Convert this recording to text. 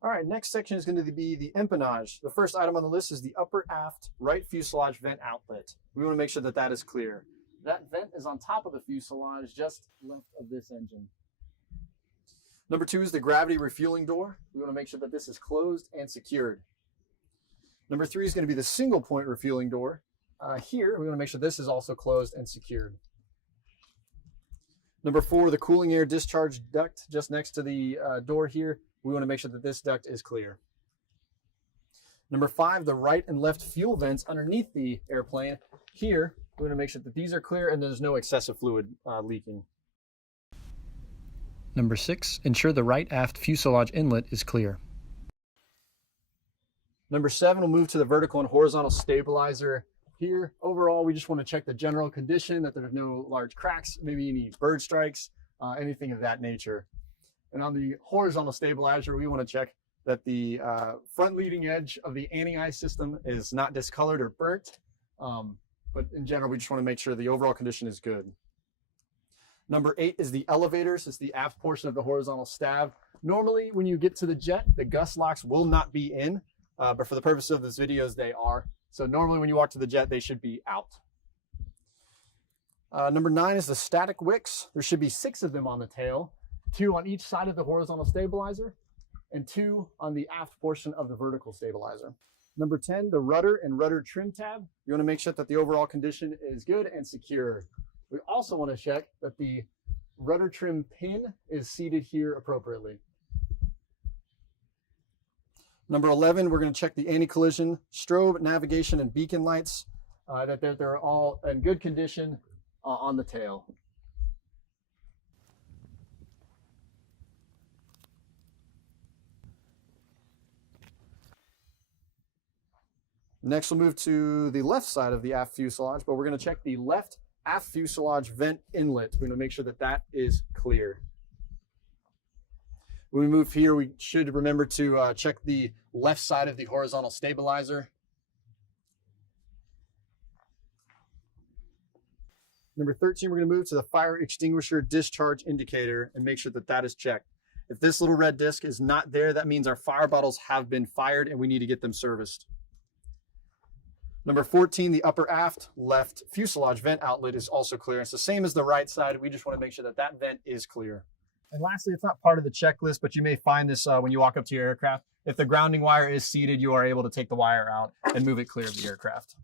All right, next section is going to be the empennage. The first item on the list is the upper aft right fuselage vent outlet. We want to make sure that that is clear. That vent is on top of the fuselage, just left of this engine. Number 2 is the gravity refueling door. We want to make sure that this is closed and secured. Number 3 is going to be the single point refueling door. Here, we want to make sure this is also closed and secured. Number 4, the cooling air discharge duct just next to the door here. We want to make sure that this duct is clear. Number 5, the right and left fuel vents underneath the airplane. Here, we want to make sure that these are clear and there's no excessive fluid leaking. Number 6, ensure the right aft fuselage inlet is clear. Number 7, we'll move to the vertical and horizontal stabilizer. Here, overall, we just want to check the general condition, that there's no large cracks, maybe any bird strikes, anything of that nature. And on the horizontal stabilizer, we want to check that the front leading edge of the anti-ice system is not discolored or burnt. But in general, we just want to make sure the overall condition is good. Number 8 is the elevators. It's the aft portion of the horizontal stab. Normally, when you get to the jet, the gust locks will not be in, but for the purpose of this videos, they are. So normally when you walk to the jet, they should be out. Number 9 is the static wicks. There should be 6 of them on the tail, 2 on each side of the horizontal stabilizer, and 2 on the aft portion of the vertical stabilizer. Number 10, the rudder and rudder trim tab. You want to make sure that the overall condition is good and secure. We also want to check that the rudder trim pin is seated here appropriately. Number 11, we're going to check the anti-collision strobe, navigation, and beacon lights, that they're all in good condition on the tail. Next, we'll move to the left side of the aft fuselage, but we're going to check the left aft fuselage vent inlet. We're going to make sure that that is clear. When we move here, we should remember to check the left side of the horizontal stabilizer. Number 13, we're going to move to the fire extinguisher discharge indicator and make sure that that is checked. If this little red disc is not there, that means our fire bottles have been fired and we need to get them serviced. Number 14, the upper aft left fuselage vent outlet is also clear. It's the same as the right side. We just want to make sure that that vent is clear. And lastly, it's not part of the checklist, but you may find this when you walk up to your aircraft. If the grounding wire is seated, you are able to take the wire out and move it clear of the aircraft.